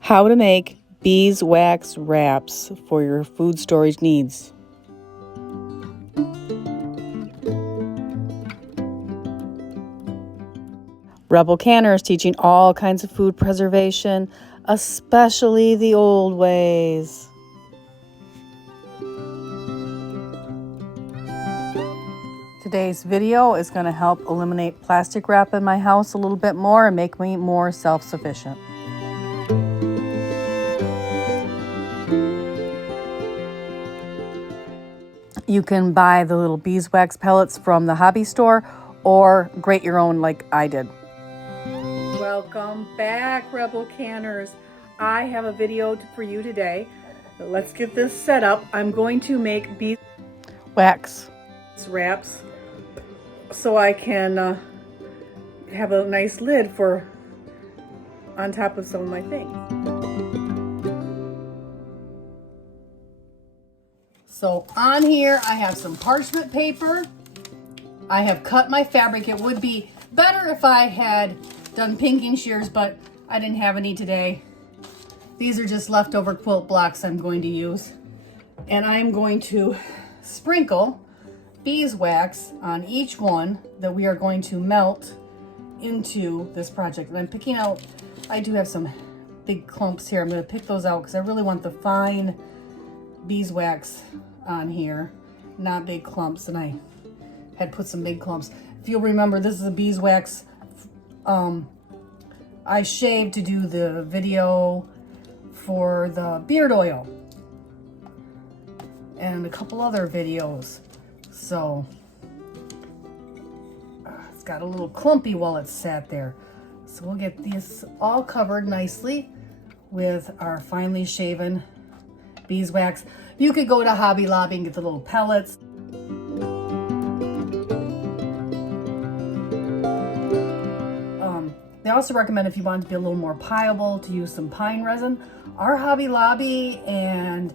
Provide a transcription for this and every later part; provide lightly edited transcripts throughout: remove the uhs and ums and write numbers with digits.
How to make beeswax wraps for your food storage needs. Rebel Canner is teaching all kinds of food preservation, especially the old ways. Today's video is going to help eliminate plastic wrap in my house a little bit more and make me more self-sufficient. You can buy the little beeswax pellets from the hobby store or grate your own like I did. Welcome back, Rebel Canners. I have a video for you today. Let's get this set up. I'm going to make beeswax wraps so I can have a nice lid for on top of some of my things. So on here I have some parchment paper. I have cut my fabric. It would be better if I had done pinking shears, but I didn't have any today. These are just leftover quilt blocks I'm going to use. And I'm going to sprinkle beeswax on each one that we are going to melt into this project. And I'm picking out, I do have some big clumps here. I'm going to pick those out because I really want the fine beeswax on here, not big clumps. And I had put some big clumps. If you'll remember, this is a beeswax I shaved to do the video for the beard oil and a couple other videos. So it's got a little clumpy while it's sat there. So we'll get these all covered nicely with our finely shaven beeswax. You could go to Hobby Lobby and get the little pellets. They also recommend, if you want it to be a little more pliable, to use some pine resin. Our Hobby Lobby and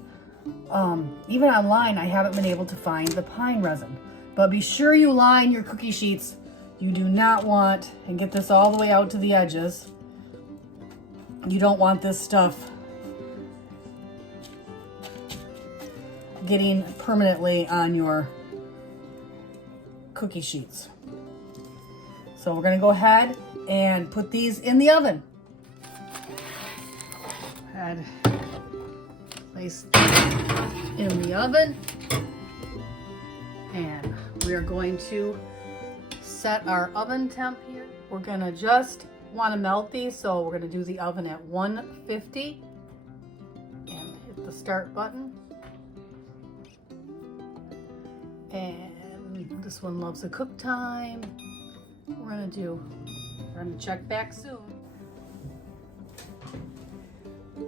even online, I haven't been able to find the pine resin. But be sure you line your cookie sheets. You do not want, and get this all the way out to the edges, you don't want this stuff getting permanently on your cookie sheets. So we're going to go ahead and put these in the oven. Place in the oven, and we are going to set our oven temp here. We're gonna just want to melt these, so we're gonna do the oven at 150 and hit the start button. And this one loves a cook time. We're gonna check back soon.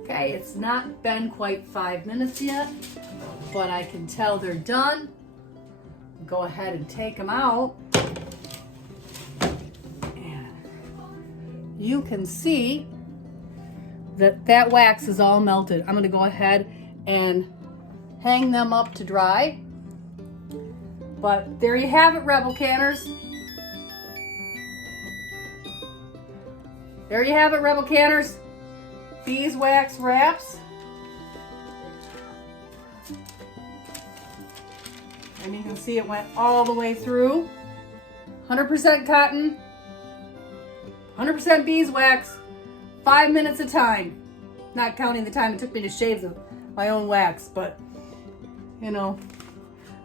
Okay, it's not been quite 5 minutes yet, but I can tell they're done. Go ahead and take them out. And you can see that wax is all melted. I'm gonna go ahead and hang them up to dry. But there you have it, Rebel Canners. There you have it, Rebel Canners. Beeswax wraps. And you can see it went all the way through. 100% cotton, 100% beeswax, 5 minutes of time. Not counting the time it took me to shave my own wax, but you know,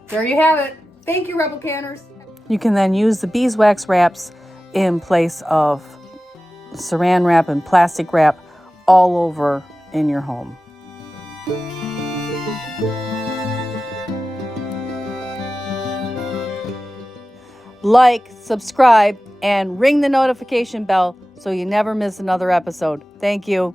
there you have it. Thank you, Rebel Canners. You can then use the beeswax wraps in place of saran wrap and plastic wrap all over in your home. Like, subscribe, and ring the notification bell so you never miss another episode. Thank you.